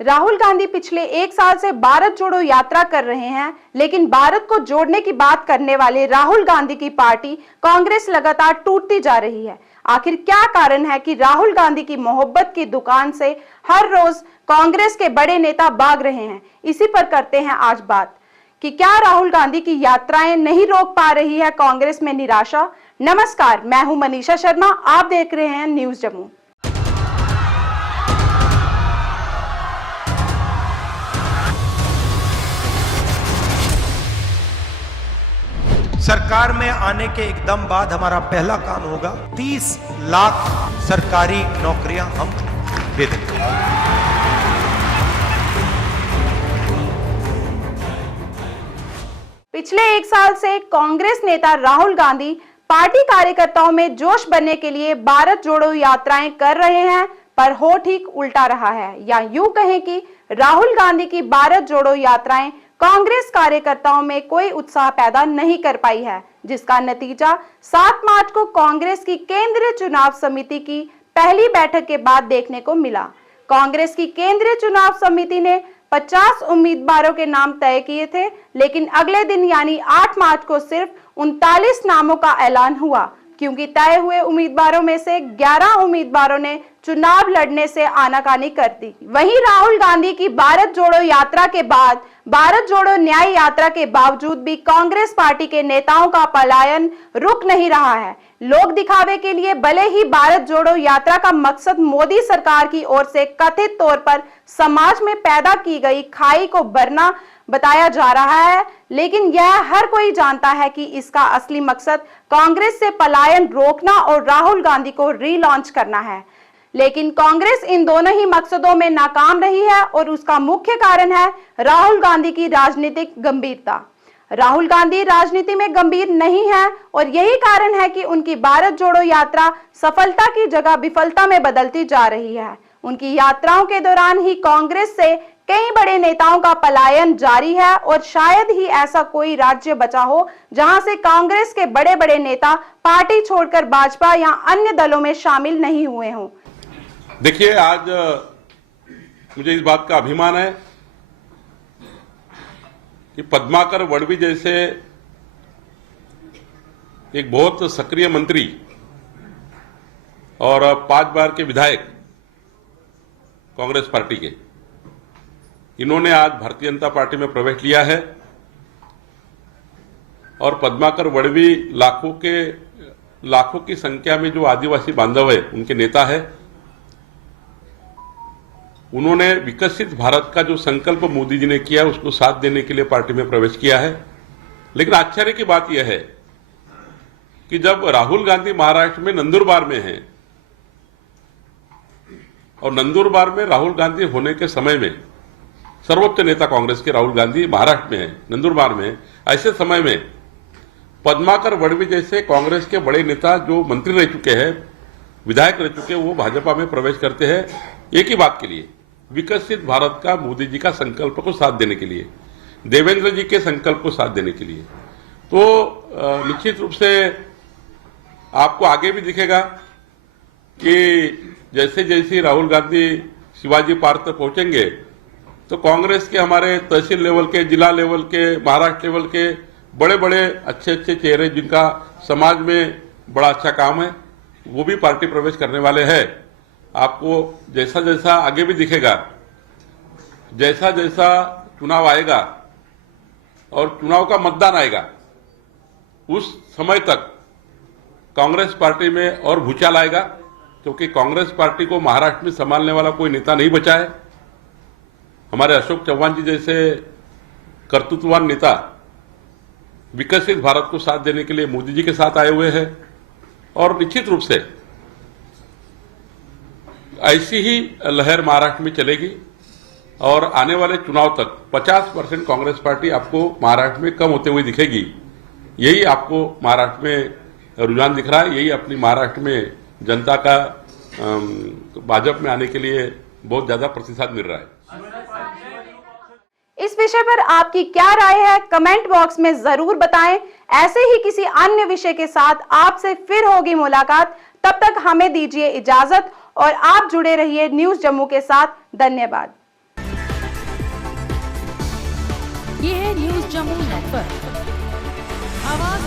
राहुल गांधी पिछले 1 साल से भारत जोड़ो यात्रा कर रहे हैं, लेकिन भारत को जोड़ने की बात करने वाले राहुल गांधी की पार्टी कांग्रेस लगातार टूटती जा रही है। आखिर क्या कारण है कि राहुल गांधी की मोहब्बत की दुकान से हर रोज कांग्रेस के बड़े नेता भाग रहे हैं? इसी पर करते हैं आज बात कि क्या राहुल गांधी की यात्राएं नहीं रोक पा रही है कांग्रेस में निराशा। नमस्कार, मैं हूं मनीषा शर्मा, आप देख रहे हैं न्यूज जम्मू। सरकार में आने के एकदम बाद हमारा पहला काम होगा 30 लाख सरकारी नौकरियां हम दे देंगे। पिछले 1 साल से कांग्रेस नेता राहुल गांधी पार्टी कार्यकर्ताओं में जोश भरने के लिए भारत जोड़ो यात्राएं कर रहे हैं, पर हो ठीक उल्टा रहा है। या यूं कहें कि राहुल गांधी की भारत जोड़ो यात्राएं कांग्रेस कार्यकर्ताओं में कोई उत्साह पैदा नहीं कर पाई है, जिसका नतीजा 7 मार्च को कांग्रेस की केंद्रीय चुनाव समिति की पहली बैठक के बाद देखने को मिला। कांग्रेस की केंद्रीय चुनाव समिति ने 50 उम्मीदवारों के नाम तय किए थे, लेकिन अगले दिन यानी 8 मार्च को सिर्फ 39 नामों का ऐलान हुआ, क्योंकि तय हुए उम्मीदवारों में से 11 उम्मीदवारों ने चुनाव लड़ने से आनाकानी कर दी। वहीं राहुल गांधी की भारत जोड़ो यात्रा के बाद भारत जोड़ो न्याय यात्रा के बावजूद भी कांग्रेस पार्टी के नेताओं का पलायन रुक नहीं रहा है। लोग दिखावे के लिए भले ही भारत जोड़ो यात्रा का मकसद मोदी सरकार की ओर से कथित तौर पर समाज में पैदा की गई खाई को भरना बताया जा रहा है, लेकिन यह हर कोई जानता है कि इसका असली मकसद कांग्रेस से पलायन रोकना और राहुल गांधी को रीलॉन्च करना है। लेकिन कांग्रेस इन दोनों ही मकसदों में नाकाम रही है और उसका मुख्य कारण है राहुल गांधी की राजनीतिक गंभीरता। राहुल गांधी राजनीति में गंभीर नहीं है और यही कारण है कि उनकी भारत जोड़ो यात्रा सफलता की जगह विफलता में बदलती जा रही है। उनकी यात्राओं के दौरान ही कांग्रेस से कई बड़े नेताओं का पलायन जारी है और शायद ही ऐसा कोई राज्य बचा हो जहां से कांग्रेस के बड़े बड़े नेता पार्टी छोड़कर भाजपा या अन्य दलों में शामिल नहीं हुए हों। देखिए, आज मुझे इस बात का अभिमान है कि पद्माकर वड़वी जैसे एक बहुत सक्रिय मंत्री और 5 बार के विधायक कांग्रेस पार्टी के, इन्होंने आज भारतीय जनता पार्टी में प्रवेश लिया है। और पद्माकर वड़वी लाखों की संख्या में जो आदिवासी बांधव है, उनके नेता है। उन्होंने विकसित भारत का जो संकल्प मोदी जी ने किया, उसको साथ देने के लिए पार्टी में प्रवेश किया है। लेकिन आश्चर्य की बात यह है कि जब राहुल गांधी महाराष्ट्र में नंदुरबार में हैं और नंदुरबार में राहुल गांधी होने के समय में सर्वोच्च नेता कांग्रेस के राहुल गांधी महाराष्ट्र में हैं, नंदुरबार में, ऐसे समय में पद्माकर वड़वी जैसे कांग्रेस के बड़े नेता जो मंत्री रह चुके हैं, विधायक रह चुके हैं, वो भाजपा में प्रवेश करते हैं एक ही बात के लिए, विकसित भारत का मोदी जी का संकल्प को साथ देने के लिए, देवेंद्र जी के संकल्प को साथ देने के लिए। तो निश्चित रूप से आपको आगे भी दिखेगा कि जैसे जैसे राहुल गांधी शिवाजी पार्क तक पहुंचेंगे तो कांग्रेस के हमारे तहसील लेवल के, जिला लेवल के, महाराष्ट्र लेवल के बड़े बड़े अच्छे अच्छे चेहरे जिनका समाज में बड़ा अच्छा काम है, वो भी पार्टी प्रवेश करने वाले हैं। आपको जैसा जैसा आगे भी दिखेगा, जैसा जैसा चुनाव आएगा और चुनाव का मतदान आएगा, उस समय तक कांग्रेस पार्टी में और भूचाल आएगा, क्योंकि कांग्रेस पार्टी को महाराष्ट्र में संभालने वाला कोई नेता नहीं बचा है। हमारे अशोक चव्हाण जी जैसे कर्तृत्ववान नेता विकसित भारत को साथ देने के लिए मोदी जी के साथ आए हुए हैं। और निश्चित रूप से ऐसी ही लहर महाराष्ट्र में चलेगी और आने वाले चुनाव तक 50% कांग्रेस पार्टी आपको महाराष्ट्र में कम होते हुए दिखेगी। यही आपको महाराष्ट्र में रुझान दिख रहा है, यही अपनी महाराष्ट्र में जनता का भाजपा में आने के लिए बहुत ज्यादा प्रतिशत मिल रहा है। इस विषय पर आपकी क्या राय है, कमेंट बॉक्स में जरूर बताएं। ऐसे ही किसी अन्य विषय के साथ आपसे फिर होगी मुलाकात। तब तक हमें दीजिए इजाजत और आप जुड़े रहिए न्यूज जम्मू के साथ। धन्यवाद। ये है न्यूज जम्मू नेटवर्क, आवाज